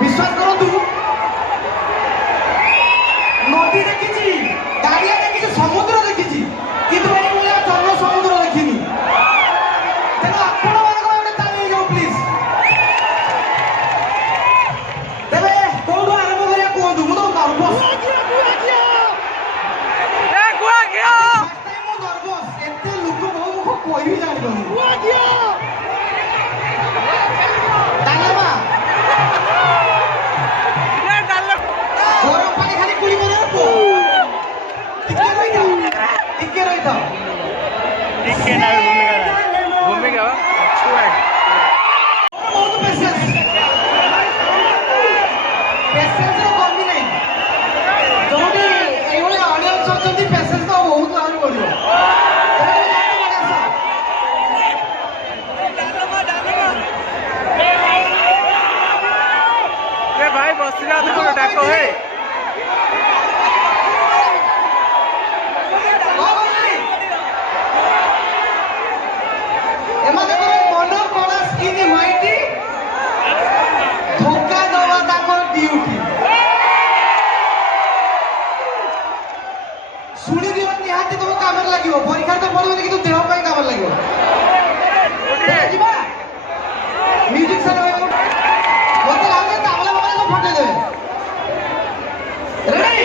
विश्वास करूँ नदी देखी गाड़िया देखी समुद्र देखी किंतु जन समुद्र देखनी तेना आपण मानक ताली जाऊ प्लीज तेरे कौन आरंभ करिया कहतु मु तो नर्वस एते लोक बहु कोई भी जानि पानी भाई बसिरा डाक है धोखा दवा ड्यूटी शुणी दिव निहाती तुम काम लगे परीक्षा तो पढ़ो कि देह काम लगे म्यूजिक सर मत लगे ताबला फटे देवे रेडी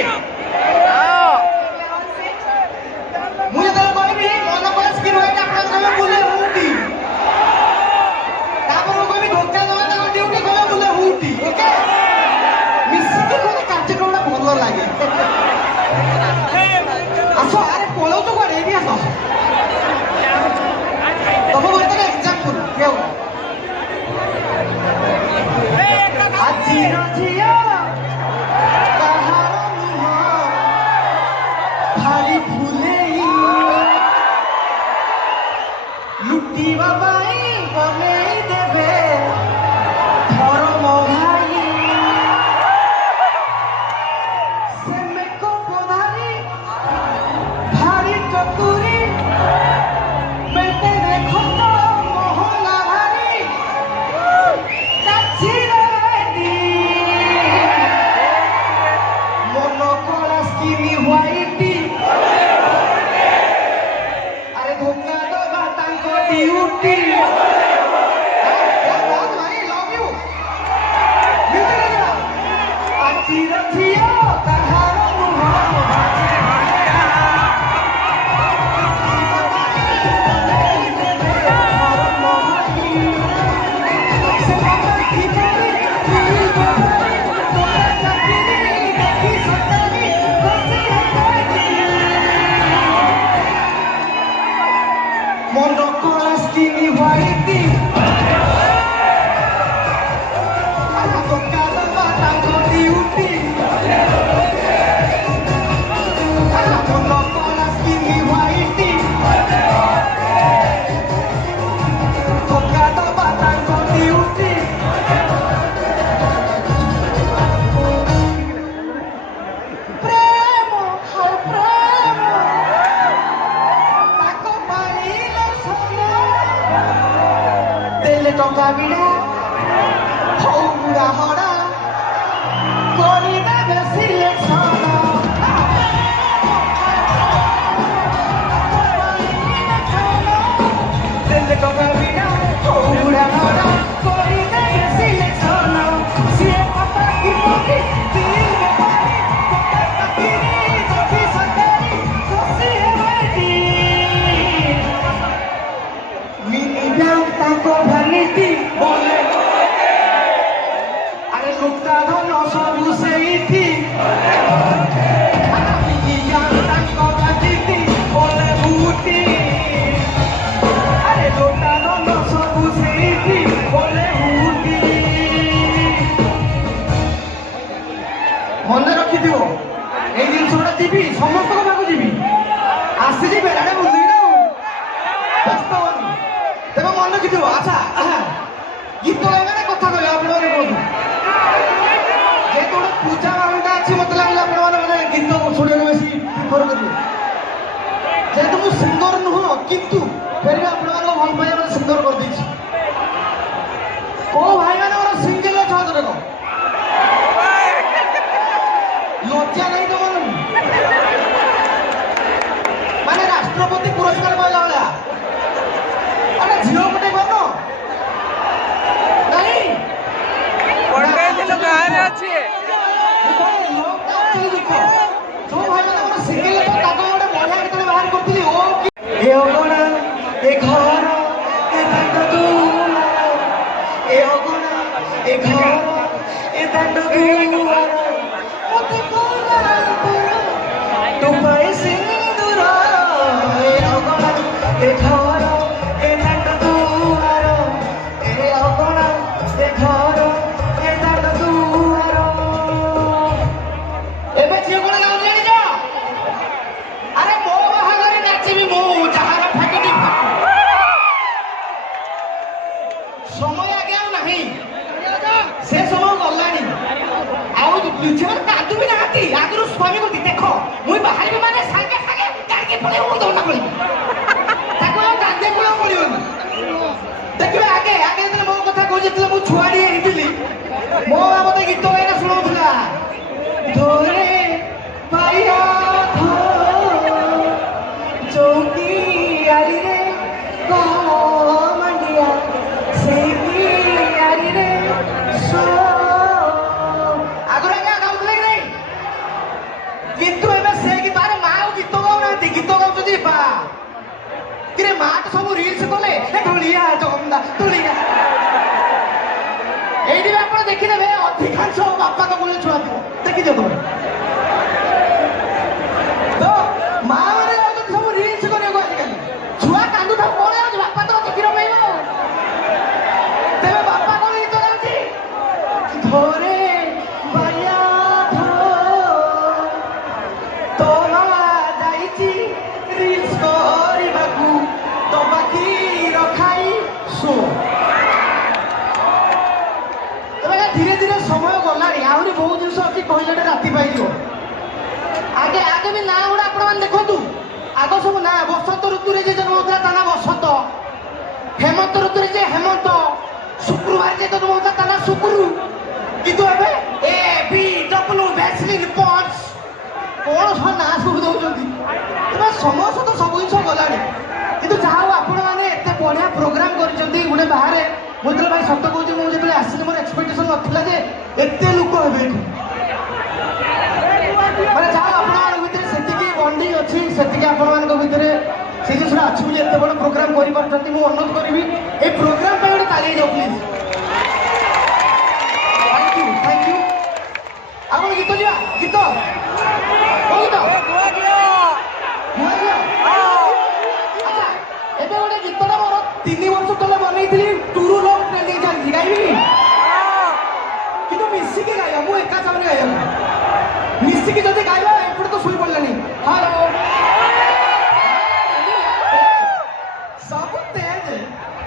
ଆଜିର ଝିଅ କାହାର ନୁହଁ ଭାରି ଫୁଲେଇ ଲୁଟିବା ପାଇଁ ବନେଇ ଦେବେ ଧର୍ମ ଭାଇ ସେ ମେକଅପ୍ ଧାରୀ ଭାରି ଚତୁରୀ ବେଟେରେ ଖତ ମହଲା ଭାରି ଚାଚିରେ ମନ କଳା ସ୍କିନି ହ୍ୱାଇଟି ଆରେ ଧୋକା ଦବା ତାଙ୍କ ଡ୍ୟୁଟି ଆଜିର ଝିଅ କାହାର ନୁହଁ মন কলা স্কিনি হোয়াইটি ধোকা দবা তাଙ୍କ ডিউটি মন কলা স্কিনি হোয়াইটি ধোকা দবা তাଙ୍କ ডিউটি প্রেম হায় প্রেম ତାଙ୍କ ପାଇଲେ ସୋନ ଦେଲେ ଟଙ୍କା ବିଡ଼ା ହଉ ବୁଢ଼ା ହଡ଼ା କରିଦେବେ ସିଲେକ୍ସନ ଦେଲେ ଟଙ୍କା ବିଡ଼ା ହଉ ବୁଢ଼ା ହଡ଼ା କରିଦେବେ ସିଲେକ୍ସନ ସିଏ କଥା କି ପକି ଦିନେ ପାରି ଟଙ୍କା ଚାକିରି ଦେଖି ସକାରି ଖୁସି ହେବେଟି মিনি ব্যাংক তাঙ্কো ভানিটি বলে আরে লুটা ধন সবু সেইটি মিনি ব্যাংক তাঙ্কো ভানিটি বলে বুটি আরে লুটা ধন সবু সেইটি বলে বুটি মনে রখিথিব এই জিনিসটা ଯିବି ସମସ୍ତଙ୍କ ପାଖକୁ ଯିବି ଆସିଛି ବେଳାରେ ବୁଲିବି ନା ବ୍ୟସ୍ତ ହବନି ତେବେ ମନେ ରଖିଥିବ ଆଚ୍ଛା ଗୀତ ଗାଇବେ ନା କଥା କହିବେ ଆପଣମାନେ କୁହନ୍ତୁ ଯେହେତୁ ଗୋଟେ ପୂଜା ମାମିଟା ଅଛି ମତେ ଲାଗୁଛି ଆପଣମାନେ ମାନେ ଗୀତ ଶୁଣିବାକୁ ବେଶୀ ପ୍ରିଫର କରିବେ ଯେହେତୁ ମୁଁ ସିଙ୍ଗର ନୁହଁ କିନ୍ତୁ ଫେର ବି ଆପଣମାନଙ୍କ ଭଲ ପାଇବା ମାନେ ସିଙ୍ଗର କରିଦେଇଛି କୋଉ ଭାଇମାନେ ମୋର ସିଙ୍ଗଲ ଅଛ ହାତ ଦେଖ ଲଜ୍ଜା ନାହିଁ ତମମାନଙ୍କୁ ମାନେ ରାଷ୍ଟ୍ରପତି ପୁରସ୍କାର ପାଇଲା ଭଳିଆ ଆରେ ଝିଅ ଗୋଟେ କର ନାହିଁ ପଣ୍ଡାଇତ ଗାଁରେ ଅଛି ଯୋଉ ଭାଇମାନେ ମୋର ସିଙ୍ଗଲ ଅଛ ତାଙ୍କ ଗୋଟେ ବଢିଆ ଗୀତଟେ ବାହାର କରିଥିଲି ଓ ଏ ଅଗଣା ଏ ଘର ଏ ଦାଣ୍ଡ ଦୁଆର ଏ ଅଗଣା ଏ ଘର ଏ ଦାଣ୍ଡ ଦୁଆର ମତେ କଲା ତୁ ପାଇ ସିନ୍ଦୁର ଏ ଅଗଣା ଏ ଘର ଏ ଦାଣ୍ଡ ଦୁଆର ଏ ଅଗଣା ଏ ଘର ଏ ଦାଣ୍ଡ ଦୁଆର ଏବେ ଝିଅ କଣ ଗାଉଛି ଜାଣିଛ ଆରେ ମୋ ବାହାଘରେ ନାଚିବି ମୁଁ ଯାହାର ଫାକିଟି ସମୟ ଆଗେ ଆଉ ନାହିଁ ସେ ସମୟ ଗଲାଣି ଆଉ ସେମାନେ କାନ୍ଦୁ ବି ନାହାନ୍ତି ଆଗରୁ ସ୍ୱାମୀ କହୁଛି ଦେଖ ମୁଁ ବାହାରିବି ମାନେ ସାଙ୍ଗେ ସାଙ୍ଗେ କାଢିକି ପଳେଇବ ମୁଁ ଦଣ୍ଡା ପଳେଇବି ତାକୁ ଆଉ କାନ୍ଦିବାକୁ ଆଉ ପଡିବନି ଦେଖିବେ ଆଗେ ଆଗେ ଯେତେବେଳେ ମୋ କଥା କହୁଛି ଯେତେବେଳେ ମୁଁ ଛୁଆଟିଏ ହେଇଥିଲି ମୋ ମା ମତେ ଗୀତ ଗାଇନା ଶୁଣଉଥିଲା ଧୋରେ ପାଇଆ ଚୌକି ଆରିରେ କହ ମାଣ୍ଡିଆ ସେଇକି ଆରିରେ ଆଗରୁ ଆଜ୍ଞା ଗାଉଥିଲେ କି ନାଇଁ କିନ୍ତୁ ଏବେ ସେ ଗୀତ ଆରେ ମା ଆଉ ଗୀତ ଗାଉନାହାନ୍ତି ଗୀତ ଗାଉଛନ୍ତି ବା କିରେ ମା ତ ସବୁ ରିଲ୍ସ କଲେ ଧୁଳିଆ ଜମଦା ଧୁଳିଆ ଏଇଠି ବି ଆପଣ ଦେଖିଦେବେ ଅଧିକାଂଶ ବାପାଙ୍କ ମୂଳେ ଛୁଆ ଥିବ ଦେଖିଦିଅ ତମେ ତ ମା ମାନେ ଯାଉଛନ୍ତି ସବୁ ରିଲ୍ସ କରିବାକୁ ଆଜିକାଲି ଛୁଆ କାନ୍ଦୁଥାଉ ପଳେଇ ଯାଉଛି ବାପା ତ ଅଛି କ୍ଷୀର ପାଇବ ତେବେ ବାପା କଣ ଗୀତ ଗାଉଛି ଘରେ ସମୟ ଗଲାଣି ଆହୁରି ବହୁତ ଜିନିଷ ଅଛି କହିଲେ ରାତି ପାଇଯିବ ଆଗେ ଆଗେ ବି ନାଁ ଗୁଡ଼ା ଆପଣମାନେ ଦେଖନ୍ତୁ ଆଗ ସବୁ ନାଁ ବସନ୍ତ ଋତୁରେ ଯେ ଜନ୍ମ ହଉଥିଲା ତା ନାଁ ବସନ୍ତ ହେମନ୍ତ ଋତୁରେ ଯେ ହେମନ୍ତ ଶୁକ୍ରବାର ଯେ ଜନ୍ମ ହଉଥିଲା ତା ନାଁ ଶୁକ୍ରୁ କିନ୍ତୁ ଏବେ ଏ ବି ଡବ୍ଲୁ ଭ୍ୟାସଲିନ୍ ପଣ୍ଡସ୍ କଣ ସବୁ ନାଁ ସବୁ ଦଉଛନ୍ତି ତେବେ ସମସ୍ତ ତ ସବୁ ଜିନିଷ ଗଲାଣି କିନ୍ତୁ ଯାହା ହଉ ଆପଣମାନେ ଏତେ ବଢ଼ିଆ ପ୍ରୋଗ୍ରାମ କରିଛନ୍ତି ଗୋଟେ ବାହାରେ ମୁଁ ଯେତେବେଳେ ଭାଇ ସତ କହୁଛି ମୁଁ ଯେତେବେଳେ ଆସିଲି ମୋର ଏକ୍ସପେକ୍ଟେସନ ନଥିଲା ଯେ ଏତେ ଲୋକ ହେବେ ଏଠି ମାନେ ଯାହା ହଉ ଆପଣମାନଙ୍କ ଭିତରେ ସେତିକି ବଣ୍ଡିଂ ଅଛି ସେତିକି ଆପଣମାନଙ୍କ ଭିତରେ ସେ ଜିନିଷଟା ଅଛି ବୋଲି ଏତେ ବଡ଼ ପ୍ରୋଗ୍ରାମ କରିପାରୁଛନ୍ତି ମୁଁ ଅନୁରୋଧ କରିବି ଏଇ ପ୍ରୋଗ୍ରାମ ପାଇଁ ଗୋଟେ ତାଳି ହେଇଯାଉ ପ୍ଲିଜ୍ ଥ୍ୟାଙ୍କ ୟୁ ଆପଣ ଗୀତ ଯିବା ଗୀତ କୋଉ ଗୀତ ଆଚ୍ଛା ଏବେ ଗୋଟେ ଗୀତଟା ମୋର 3 ବର୍ଷ ତଳେ ବନେଇଥିଲି ଟୁରୁ ଲଙ୍ଗ୍ ଟ୍ରେନିଂ ଚାଲିଛି ଗାଇବି କିନ୍ତୁ ମିଶିକି ଗାଇବା ମୁଁ ଏକା ଚାହୁଁନି ଗାଇବାକୁ ମିଶିକି ଯଦି ଗାଇବା ଏପଟେ ତ ଶୋଇ ପଡ଼ିଲାନି ହ୍ୟାଲୋ ସବୁ ତେଜ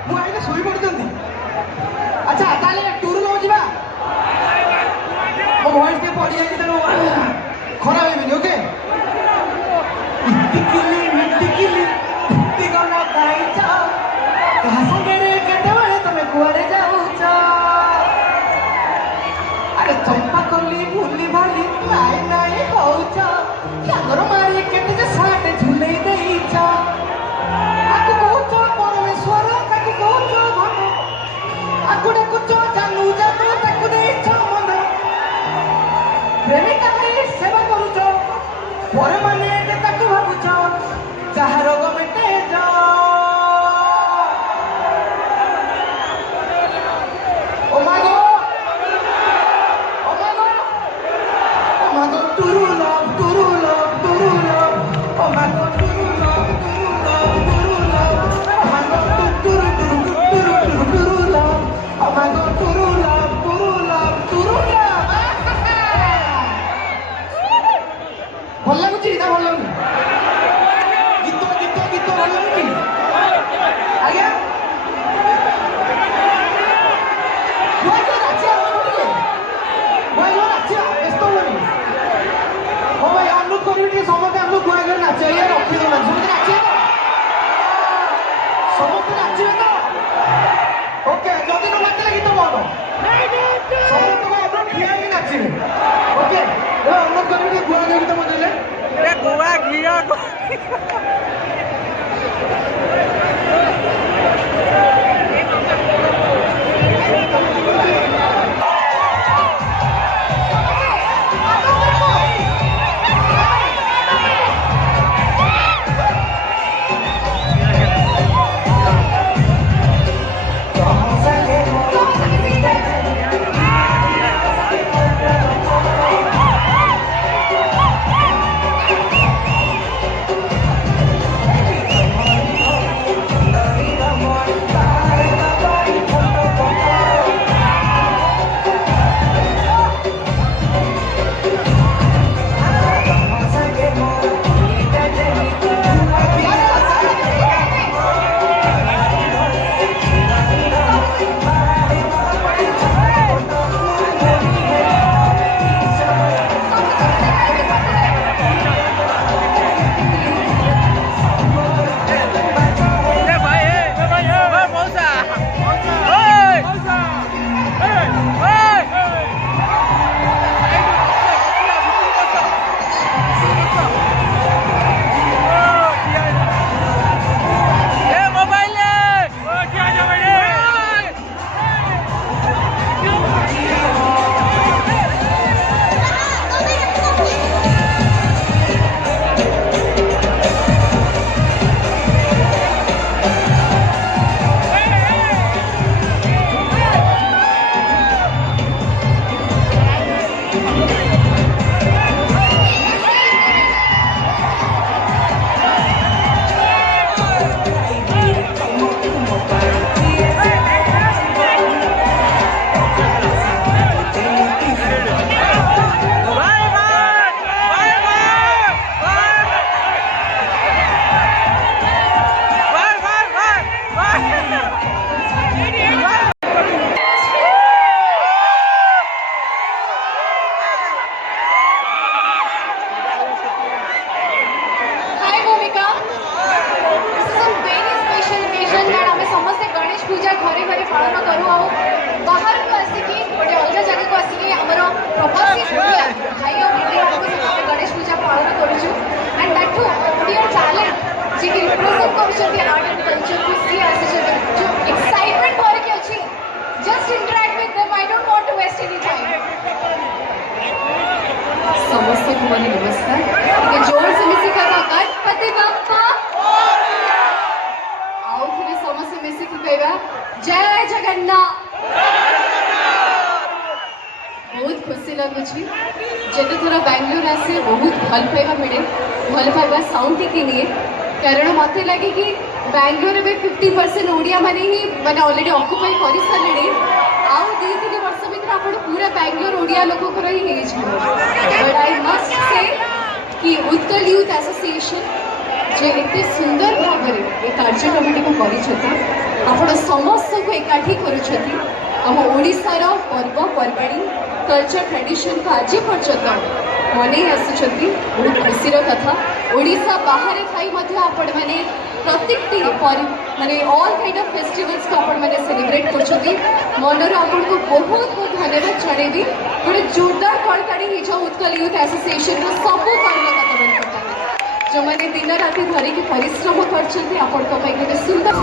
ମୁଁ ଆଇଲେ ଶୋଇ ପଡୁଛନ୍ତି ଆଚ୍ଛା ତାହେଲେ ଟୁରୁ ଲଙ୍ଗ୍ ଯିବା ମୋ ଭଏସ୍ ଟିକେ ପଡ଼ିଯାଇଛି ତେଣୁ ଖରାପ ହେବିନି ଓକେ ଗଲା ଖାଇଛ କାହା ସାଙ୍ଗରେ କେତେବେଳେ ତମେ କୁଆଡ଼େ ଯାଉଛ ଆରେ ଚମ୍ପା କଲି ଭୁଲି ଭାଲି ନାଇଁ ନାଇଁ ହଉଛ ସାଗର ମାରି କେତେ ଯେ ସାଟେ ଝୁଲେଇ ଦେଇଛ ଆକୁ କହୁଛ ପରମେଶ୍ୱର ତାକୁ କହୁଛ ଧନ ଆକୁ ଡାକୁଛ ଜାନୁ ଜାନୁ ତାକୁ ଦେଇଛ ମନ ପ୍ରେମିକା ହେଇ ସେବା କରୁଛ ପରେ ମାନେ ତାକୁ ଭାବୁଛ ଯାହା ରୋଗ ମେଟେ Oh my God! Oh my God! Oh my God! Turu love, turu love, turu love. Oh my God! Turu love, turu love, turu love. Oh my God! Turu turu turu turu turu love. Oh my God! Turu love, turu love, turu love. ଭଲ ଲାଗୁଛି ନା ଭଲ ଲାଗୁନି? ଗୀତ ଗୀତ ଗୀତ ଭଲ ଲାଗୁଛି? ଆଜ୍ଞା? ସମସ୍ତେ ଆମକୁ ଗୁଆ ଘରେ ନାଚ ଇଏ ରଖି ଦଉନାହାନ୍ତି ସମସ୍ତେ ନାଚିବେ ତ ସମସ୍ତେ ନାଚିବେ ତ ଓକେ ଯଦି ନ ନାଚିଲେ ଗୀତ ବନ୍ଦ ସମସ୍ତଙ୍କୁ ଆପଣ ଠିଆ ହେଇକି ନାଚିବେ ଓକେ ଅନୁରୋଧ କରିବି ଟିକେ ଗୁଆ ଘିଅ ଗୀତ ବଜେଇଲେ ଗୁଆ ଘିଅ Bye. दर्शक को नमस्कार ଟିକେ जोर से मिसी कहबा गणपति बाप्पा आउ थे समस्त मिसी कहबा जय जगन्नाथ। बहुत खुशी लगुच जिते थर बैंगलोर आसे बहुत भल पाइबा मिले भल पाइबा साउंड की निए कारण मत लगे कि बैंगलोर में 50% ओडिया माने ही मैंने ऑलरेडी ऑक्युपाई कर सारे आउ 2-3 वर्ष भर आप पूरा बैंगलोर ओडिया लोक ही बट आई मस्ट से कि उत्कल यूथ एसोसिएशन जे एते सुंदर भाव में ये कार्यक्रम कर समस्त को एकाठी करम ओडार पर्वपर्वाणी कल्चर ट्रेडिशन को आज पर्यंत मने आसुचंती बहुत खुशी कथा ओडिशा बाहर थी आपण मैंने प्रत्येक माने ऑल काइंड ऑफ फेस्टिवल्स को आपण मैंने सेलिब्रेट कर मनर आपन को बहुत बहुत धन्यवाद जनइबी गोटे जोरदार कड़काड़ी हो जाओ उत्कल यूथ एसोसिएशन को सब कर्मकर्ता जो मैंने दिन राति धरिकी परिश्रम कर सुंदर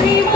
Thank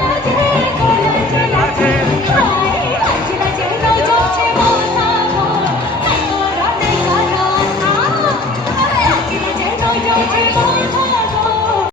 you.